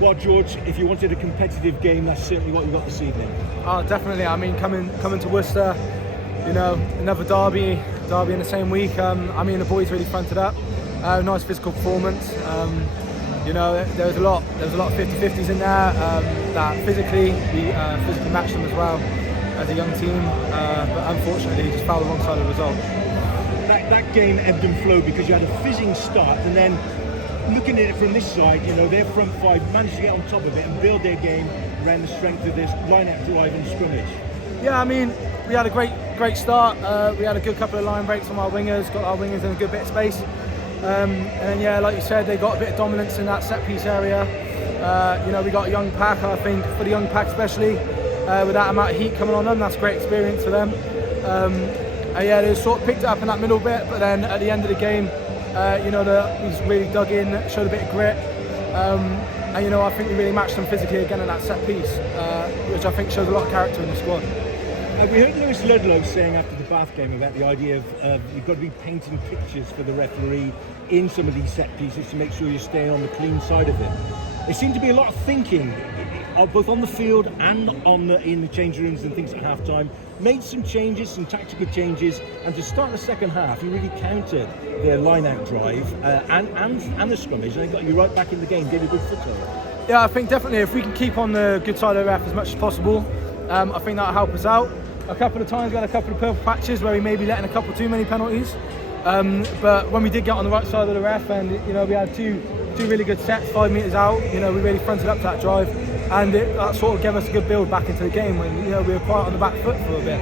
Well, George, if you wanted a competitive game, that's certainly what you got this evening. Oh, definitely. I mean, coming to Worcester, you know, another derby in the same week. I mean, the boys really fronted up. Nice physical performance. You know, there was a lot of 50-50s in there. That physically we physically matched them as well as a young team, but unfortunately just fell the wrong side of the result. That game ebbed and flowed because you had a fizzing start, and then looking at it from this side, you know, their front five managed to get on top of it and build their game around the strength of this line-out drive and scrimmage. Yeah, I mean, we had a great start. We had a good couple of line breaks from our wingers, got our wingers in a good bit of space. And yeah, like you said, they got a bit of dominance in that set piece area. You know, we got a young pack, I think, for the young pack especially, with that amount of heat coming on them, that's a great experience for them. And yeah, they sort of picked it up in that middle bit, but then at the end of the game, you know, we really dug in, showed a bit of grit. And you know, I think we really matched them physically again in that set piece, which I think shows a lot of character in the squad. We heard Lewis Ludlow saying after the Bath game about the idea of you've got to be painting pictures for the referee in some of these set pieces to make sure you're staying on the clean side of it. There seemed to be a lot of thinking, both on the field and in the change rooms and things at half-time. Made some changes, some tactical changes, and to start the second half, you really countered their line-out drive and the scrummage, and they got you right back in the game, gave you a good foothold. Yeah, I think definitely if we can keep on the good side of the ref as much as possible, I think that'll help us out. A couple of times we had a couple of purple patches where we may be letting a couple too many penalties, but when we did get on the right side of the ref, and you know, we had two really good sets 5 meters out, you know, we really fronted up to that drive, and that sort of gave us a good build back into the game when, you know, we were quite on the back foot for a bit.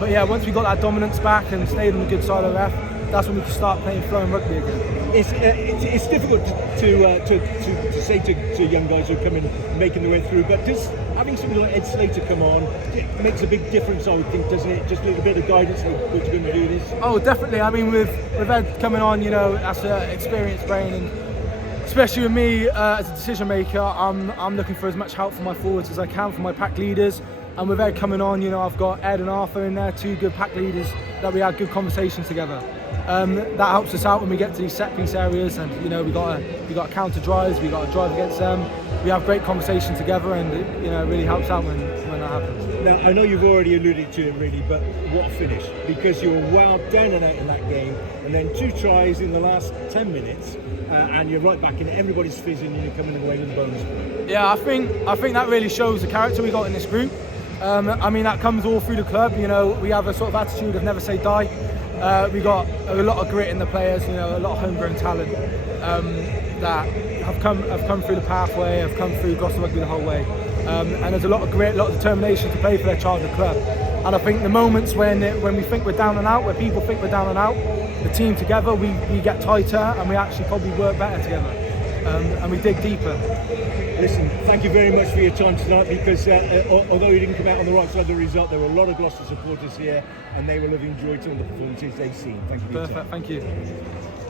But yeah, once we got that dominance back and stayed on the good side of the ref, that's when we could start playing flowing rugby again. It's difficult to say to young guys who are coming making their way through, but does having somebody like Ed Slater come on, it makes a big difference, I would think, doesn't it? Just a little bit of guidance which you're going to do this. Oh, definitely. I mean, with Ed coming on, you know, that's an experienced brain, and especially with me as a decision maker, I'm looking for as much help from my forwards as I can, from my pack leaders. And with Ed coming on, you know, I've got Ed and Arthur in there, two good pack leaders that we had good conversations together. That helps us out when we get to these set piece areas, and you know, we got to counter drives, we got to drive against them. We have great conversations together, and you know, it really helps out when that happens. Now, I know you've already alluded to it really, but what a finish, because you were wound down and out in that game, and then 2 tries in the last 10 minutes, and you're right back in it. Everybody's fizzing and you're coming away with a bonus point. Yeah, I think that really shows the character we got in this group. I mean, that comes all through the club. You know, we have a sort of attitude of never say die. We got a lot of grit in the players. You know, a lot of homegrown talent that have come through the pathway, have come through Gloucester Rugby the whole way. And there's a lot of grit, a lot of determination to play for their childhood club. And I think the moments when we think we're down and out, where people think we're down and out, the team together, we get tighter and we actually probably work better together. And we dig deeper. Listen, thank you very much for your time tonight, because although you didn't come out on the right side of the result, there were a lot of Gloucester supporters here and they will have enjoyed some of the performances they've seen. Thank you for your time. Perfect, thank you.